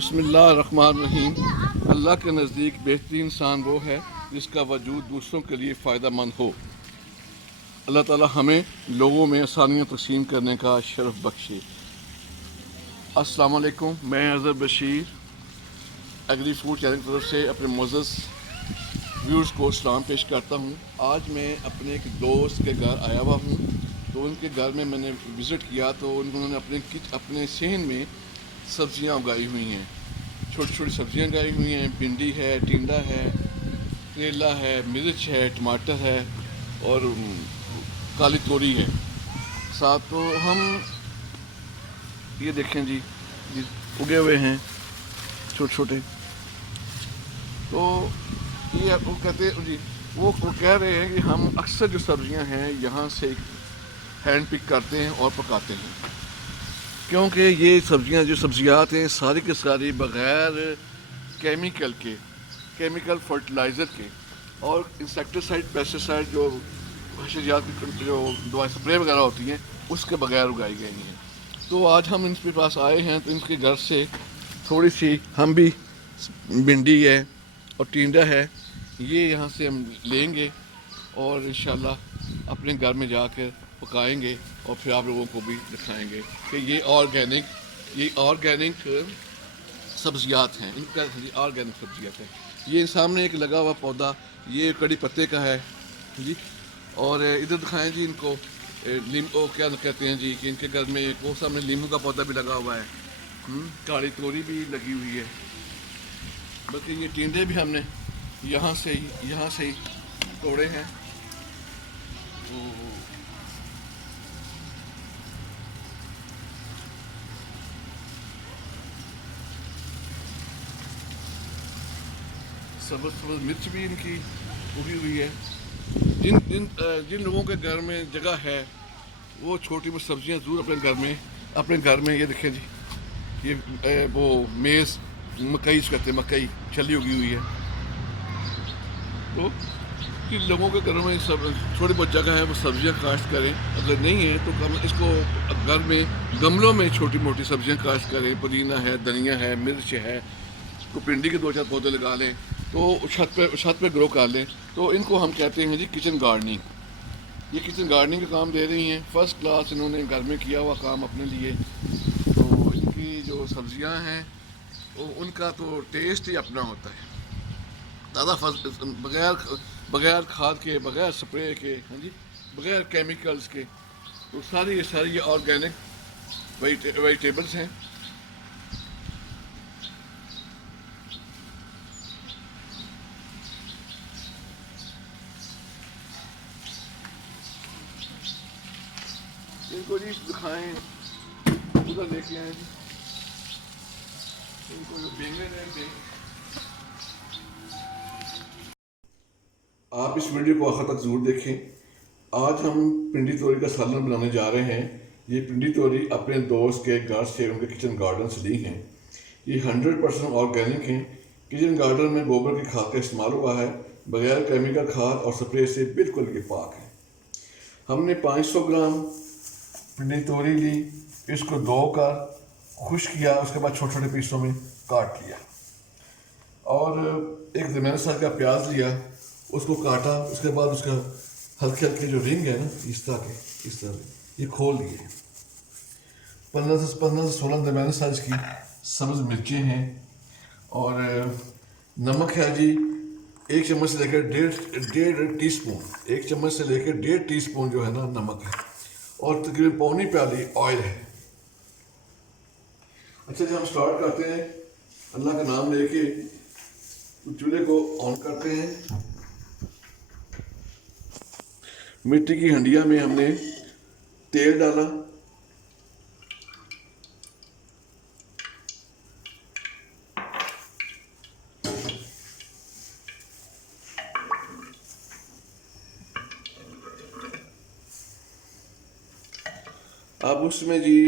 बिस्मिल्लाहिर्रहमानिर्रहीम। अल्लाह के नज़दीक बेहतरीन इंसान वो है जिसका वजूद दूसरों के लिए फ़ायदा मंद हो। अल्लाह ताला हमें लोगों में आसानियाँ तक़सीम करने का शरफ़ बख्शे। अस्सलाम वालेकुम, मैं Azhar Bashir agri food channel की तरफ से अपने मोअज़्ज़ज़ व्यूअर्स को सलाम पेश करता हूँ। आज मैं अपने एक दोस्त के घर आया हुआ हूँ, तो उनके घर में मैंने विज़िट किया तो उन्होंने अपने सहन में सब्ज़ियाँ उगाई हुई हैं। छोटी छोटी सब्ज़ियाँ उगाई हुई हैं, भिंडी है, टिंडा है, करेला है, मिर्च है, टमाटर है और काली तोरी है। साथ तो हम ये देखें जी, उगे हुए हैं छोटे छोटे। तो ये वो कहते हैं जी, वो कह रहे हैं कि हम अक्सर जो सब्ज़ियाँ हैं यहाँ से हैंड पिक करते हैं और पकाते हैं, क्योंकि ये सब्ज़ियाँ जो सब्ज़ियात हैं सारी के सारी बग़ैर केमिकल फर्टिलाइज़र के और इंसेक्टिसाइड पेस्टिसाइड जो हशरियात की जो दवा स्प्रे वगैरह होती हैं उसके बगैर उगाई गई हैं। तो आज हम इनके पास आए हैं तो इनके घर से थोड़ी सी हम भी भिंडी है और टिंडा है ये यहाँ से हम लेंगे और इंशाल्लाह अपने घर में जाकर पकाएंगे और फिर आप लोगों को भी दिखाएंगे कि ये ऑर्गेनिक सब्जियात हैं। इनका ऑर्गेनिक सब्जियात हैं। ये सामने एक लगा हुआ पौधा ये कड़ी पत्ते का है जी। और इधर दिखाएं जी इनको नींबू क्या कहते हैं जी कि इनके घर में वो सामने नींबू का पौधा भी लगा हुआ है। काली तोरी भी लगी हुई है। बल्कि ये टिंडे भी हमने यहाँ से ही तोड़े हैं। तो सब्ज़ मिर्च भी इनकी उगी हुई है। जिन जिन जिन लोगों के घर में जगह है वो छोटी मोटी सब्जियां ज़रूर अपने घर में ये देखें जी, ये वो मेज़ मकई कहते हैं, मकई छली उगी हुई है। तो जिन लोगों के घरों में सब थोड़ी बहुत जगह है वो सब्जियां काश्त करें, अगर नहीं है तो इसको घर में गमलों में छोटी मोटी सब्जियां काश्त करें। पुदीना है, धनिया है, मिर्च है, तो भिंडी के 2-4 पौधे लगा लें तो छत पे ग्रो कर लें। तो इनको हम कहते हैं जी किचन गार्डनिंग। ये किचन गार्डनिंग का काम दे रही हैं, फर्स्ट क्लास इन्होंने घर में किया हुआ काम अपने लिए। तो इनकी जो सब्जियां हैं वो उनका तो टेस्ट ही अपना होता है, ज़्यादा बगैर बगैर खाद के, बगैर स्प्रे के, हाँ जी, बगैर केमिकल्स के। तो सारी ये ऑर्गेनिक वेजिटेबल्स हैं। इनको जी दिखाएं, उधर लेके आए जी इनको जो बैंगन है। आप इस वीडियो को आखिर तक ज़रूर देखें। आज हम पिंडी तोरी का सालन बनाने जा रहे हैं। ये पिंडी तोरी अपने दोस्त के घर से, उनके किचन गार्डन से ली हैं। ये 100% ऑर्गेनिक हैं। किचन गार्डन में गोबर की खाद का इस्तेमाल हुआ है, बगैर केमिकल खाद और स्प्रे से बिल्कुल ये पाक है। हमने 500 ग्राम पिंडी तोरी ली, इसको धोकर खुश किया, उसके बाद छोटे छोटे पीसों में काट लिया और एक दरमियाने साइज का प्याज लिया, उसको काटा। उसके बाद उसका हल्के हल्के जो रिंग है ना इस तरह ये खोल लिए। 15 से 16 दरमियाने साइज की सब्ज़ मिर्चें हैं और नमक है जी 1 चम्मच से लेकर डेढ़ टी स्पून, 1 चम्मच से लेकर 1.5 टीस्पून जो है ना नमक है और तकरीबन पौनी प्याली ऑयल है। अच्छा जी, हम स्टार्ट करते हैं अल्लाह का नाम लेके। चूल्हे को ऑन करते हैं। मिट्टी की हंडिया में हमने तेल डाला, अब उसमें जी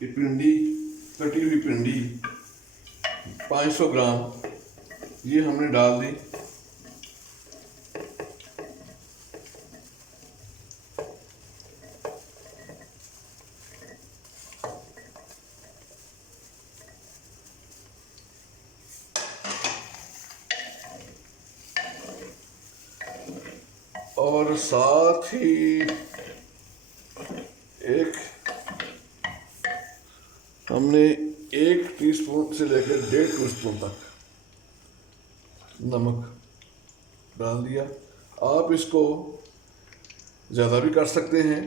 ये भिंडी, कटी हुई भिंडी 500 ग्राम ये हमने डाल दी। और साथ ही एक हमने 1 टीस्पून से लेकर 1.5 टीस्पून तक नमक डाल दिया। आप इसको ज़्यादा भी कर सकते हैं,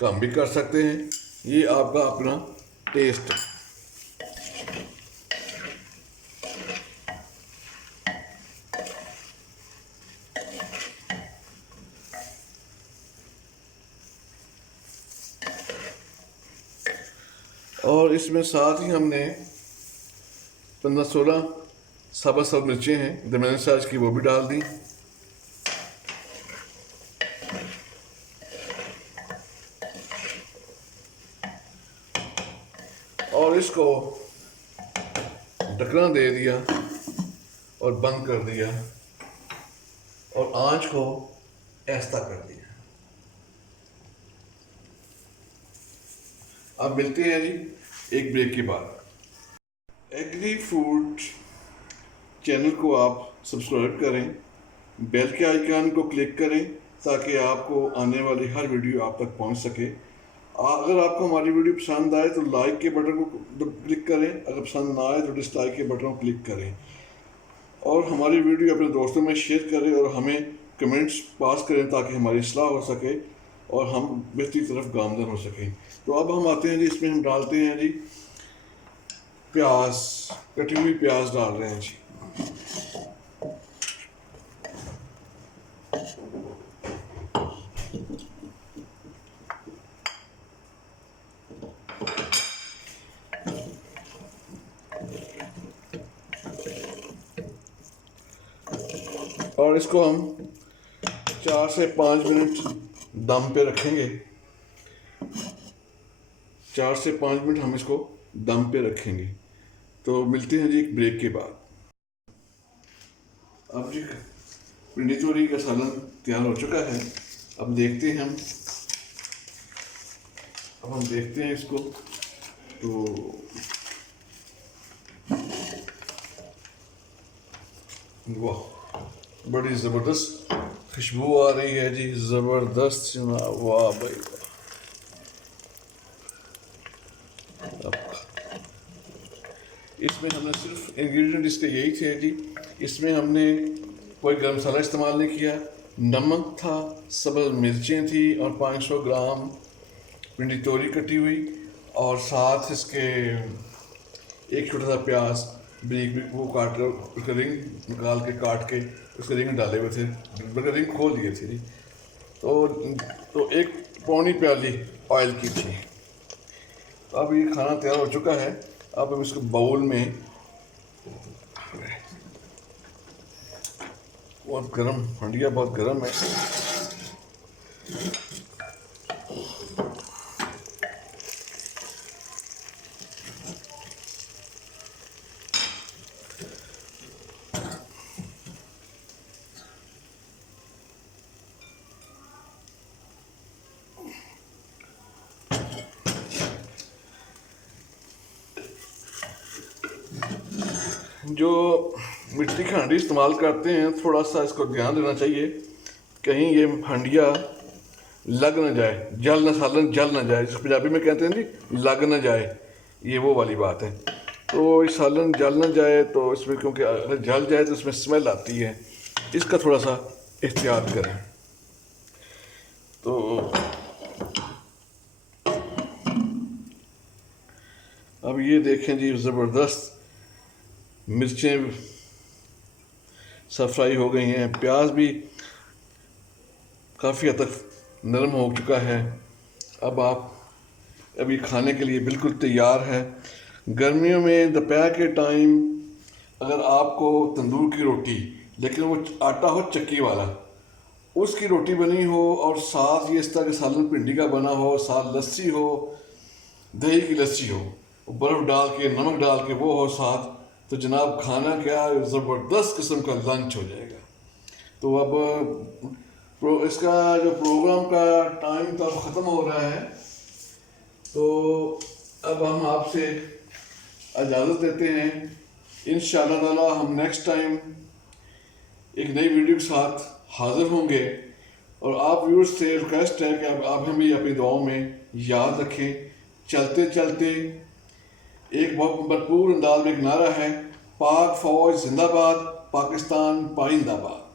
कम भी कर सकते हैं, ये आपका अपना टेस्ट है। और इसमें साथ ही हमने 15-16 साबुत मिर्चें हैं दरमियाने साइज की, वो भी डाल दी। और इसको ढकना दे दिया और बंद कर दिया और आंच को ऐसा कर दिया। अब मिलते हैं जी एक ब्रेक के बाद। एग्री फूड चैनल को आप सब्सक्राइब करें, बेल के आइकन को क्लिक करें ताकि आपको आने वाली हर वीडियो आप तक पहुंच सके। अगर आपको हमारी वीडियो पसंद आए तो लाइक के बटन को क्लिक करें, अगर पसंद ना आए तो डिसलाइक के बटन को क्लिक करें और हमारी वीडियो अपने दोस्तों में शेयर करें और हमें कमेंट्स पास करें ताकि हमारी इस्लाह हो सके और हम बेहतरी तरफ गामजन हो सकें। तो अब हम आते हैं जी, इसमें हम डालते हैं जी प्याज, कटी हुई प्याज डाल रहे हैं जी। और इसको हम 4 से 5 मिनट दम पे रखेंगे। 4 से 5 मिनट हम इसको दम पे रखेंगे। तो मिलते हैं जी एक ब्रेक के बाद। अब जी भिंडी तोरी का सालन तैयार हो चुका है। अब देखते हैं हम देखते हैं इसको। तो वाह, बड़ी ज़बरदस्त खुशबू आ रही है जी, ज़बरदस्त जनाब, वाह भाई वाह। इसमें हमने सिर्फ इंग्रेडिएंट इसके यही थे जी। इसमें हमने कोई गर्म मसाला इस्तेमाल नहीं किया, नमक था, सब्ज़ मिर्चें थी और 500 ग्राम भिंडी तोरी कटी हुई और साथ इसके एक छोटा सा प्याज ब्रीक वो काट कर उसका रिंग निकाल के काट के उसके रिंग डाले हुए थे, बल्कि रिंग खोल दिए थे जी। तो 1 पौनी प्याली ऑयल की थी। तो अब ये खाना तैयार हो चुका है। अब हम इसको बाउल में, बहुत गर्म हंडिया, बहुत गर्म है। जो मिट्टी की हांडी इस्तेमाल करते हैं थोड़ा सा इसको ध्यान देना चाहिए, कहीं ये हांडिया लग ना जाए, जल ना, सालन जल ना जाए। जिस पंजाबी में कहते हैं जी लग ना जाए, ये वो वाली बात है। तो ये सालन जल ना जाए तो इसमें, क्योंकि अगर जल जाए तो इसमें स्मेल आती है, इसका थोड़ा सा एहतियात करें। तो अब ये देखें जी, ज़बरदस्त मिर्चें सब फ्राई हो गई हैं, प्याज भी काफ़ी हद तक नरम हो चुका है। अब अभी खाने के लिए बिल्कुल तैयार है। गर्मियों में दोपहर के टाइम अगर आपको तंदूर की रोटी, लेकिन वो आटा हो चक्की वाला, उसकी रोटी बनी हो और साथ ये इस तरह के सालन भिंडी का बना हो, साथ लस्सी हो, दही की लस्सी हो, बर्फ़ डाल के, नमक डाल के वो हो साथ, तो जनाब खाना क्या ज़बरदस्त किस्म का लंच हो जाएगा। तो अब इसका जो प्रोग्राम का टाइम तो अब ख़त्म हो रहा है, तो अब हम आपसे इजाज़त देते हैं। इंशाअल्लाह ताला हम नेक्स्ट टाइम एक नई वीडियो के साथ हाज़िर होंगे। और आप व्यूअर्स से रिक्वेस्ट है कि आप हमें अपनी दुआओं में याद रखें। चलते चलते एक बहुत भरपूर अंदाज में एक नारा है, पाक फौज जिंदाबाद, पाकिस्तान पाइंदाबाद।